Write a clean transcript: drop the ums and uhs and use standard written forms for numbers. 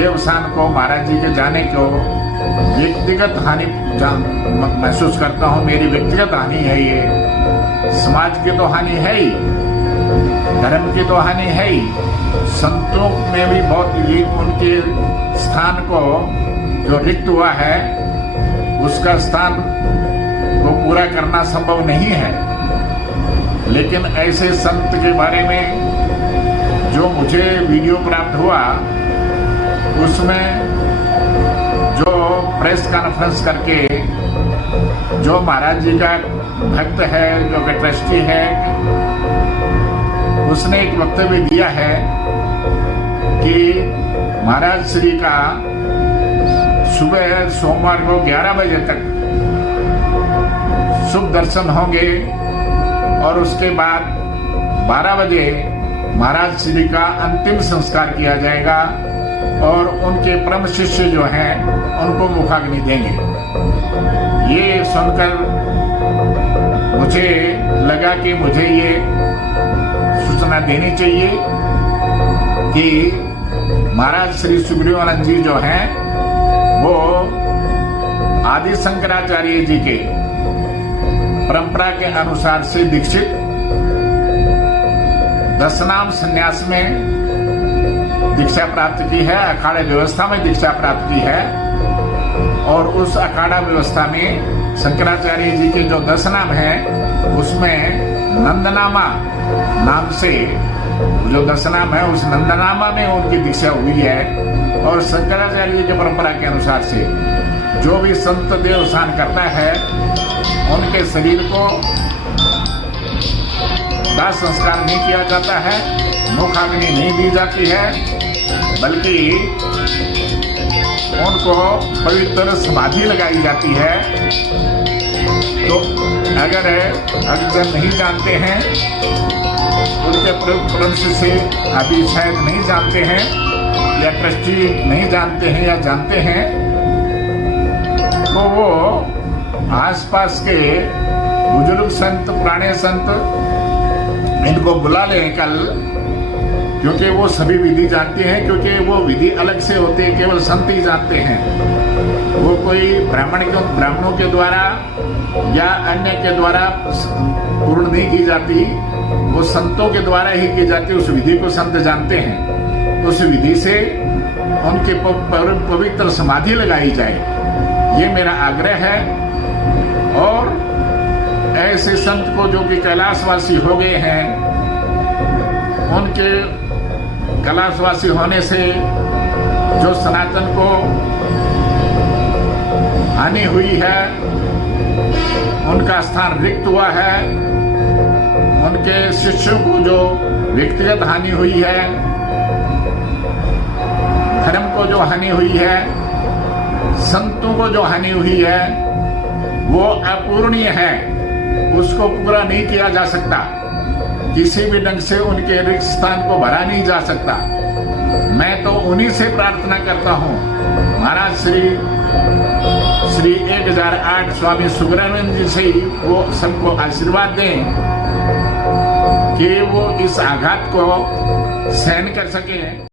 देवसान को, महाराज जी के जाने को व्यक्तिगत हानि महसूस करता हूँ। मेरी व्यक्तिगत हानि है ये, समाज की तो हानि है ही, धर्म की तो हानि है ही, संतों में भी बहुत ये उनके स्थान को जो रिक्त हुआ है उसका स्थान को पूरा करना संभव नहीं है। लेकिन ऐसे संत के बारे में जो मुझे वीडियो प्राप्त हुआ उसमें जो प्रेस कॉन्फ्रेंस करके जो महाराज जी का भक्त है, जो कि ट्रस्टी है, उसने एक वक्तव्य दिया है कि महाराज श्री का सुबह सोमवार को 11 बजे तक शुभ दर्शन होंगे और उसके बाद 12 बजे महाराज श्री का अंतिम संस्कार किया जाएगा और उनके परम शिष्य जो हैं उनको मुखाग्नि देंगे। ये सुनकर मुझे लगा कि मुझे ये सूचना देनी चाहिए कि महाराज श्री सुग्रीवानंद जी जो हैं वो आदि शंकराचार्य जी के परंपरा के अनुसार से दीक्षित, 10 नाम संन्यास में दीक्षा प्राप्त की है, अखाड़ा व्यवस्था में दीक्षा प्राप्त की है। और उस अखाड़ा व्यवस्था में शंकराचार्य जी के जो 10 नाम हैं उसमें नंदनामा नाम से जो 10 नाम है उस नंदनामा में उनकी दीक्षा हुई है। और शंकराचार्य जी की परंपरा के अनुसार से जो भी संत देवसान करता है उनके शरीर को दाह संस्कार नहीं किया जाता है, मुखाग्नि नहीं दी जाती है, बल्कि उनको पवित्र समाधि लगाई जाती है। तो अगर अगजन नहीं जानते हैं, उनके परम से अभी शायद नहीं जानते हैं या ट्रस्टी नहीं जानते हैं या जानते हैं, तो वो आसपास के बुजुर्ग संत, पुराने संत इनको बुला लें कल, क्योंकि वो सभी विधि जानते हैं, क्योंकि वो विधि अलग से होते हैं, केवल संत ही जानते हैं। वो कोई ब्राह्मणों के द्वारा या अन्य के द्वारा पूर्ण नहीं की जाती, वो संतों के द्वारा ही की जाती। उस विधि को संत जानते हैं, उस विधि से उनकी पवित्र समाधि लगाई जाए, ये मेरा आग्रह है। और ऐसे संत को जो कि कैलाशवासी हो गए हैं, उनके कैलाशवासी होने से जो सनातन को हानि हुई है, उनका स्थान रिक्त हुआ है, उनके शिष्यों को जो व्यक्तिगत हानि हुई है, धर्म को जो हानि हुई है, संतों को जो हानि हुई है, वो अपूर्णीय है, उसको पूरा नहीं किया जा सकता। किसी भी ढंग से उनके रिक्त स्थान को भरा नहीं जा सकता। मैं तो उन्हीं से प्रार्थना करता हूँ, महाराज श्री 1008 स्वामी सुग्रीवानंद जी से ही वो सबको आशीर्वाद दें कि वो इस आघात को सहन कर सके।